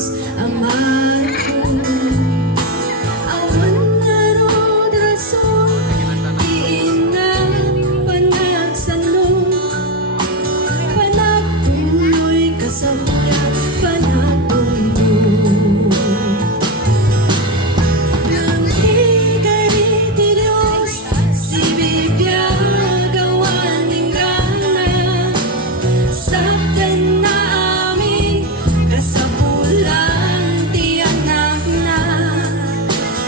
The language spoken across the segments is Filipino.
Diyos Amado. Awan nga rod rason, diin na panagsanong, panagtuloy kasabuyan, panagtuloy. Nang ika'y di Diyos, si Biblia gawan ng gana, saktan na amin kasabulan ti anak na.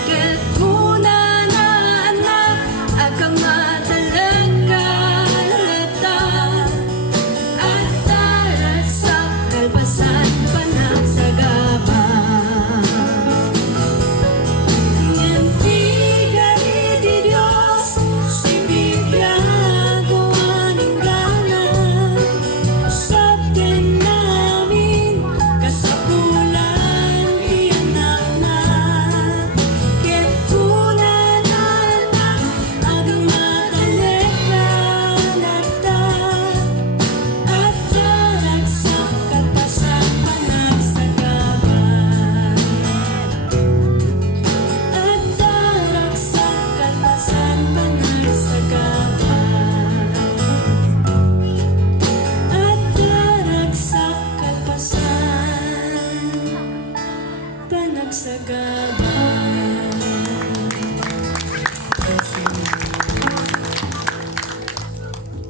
Ket kuna na anak agam matalaga lata, at tarat sa kalpasan panagsagaba. Ngenti kay di Diyos, si Biblia gawan ng gana, saktan namin kasabulan ti anak na. Ket kuna na anak agam matalaga lata, at tarat sa kalpasan panagsagaba. At tarak sa kalpasan panagsagaba. At tarak sa kalpasan panagsagaba.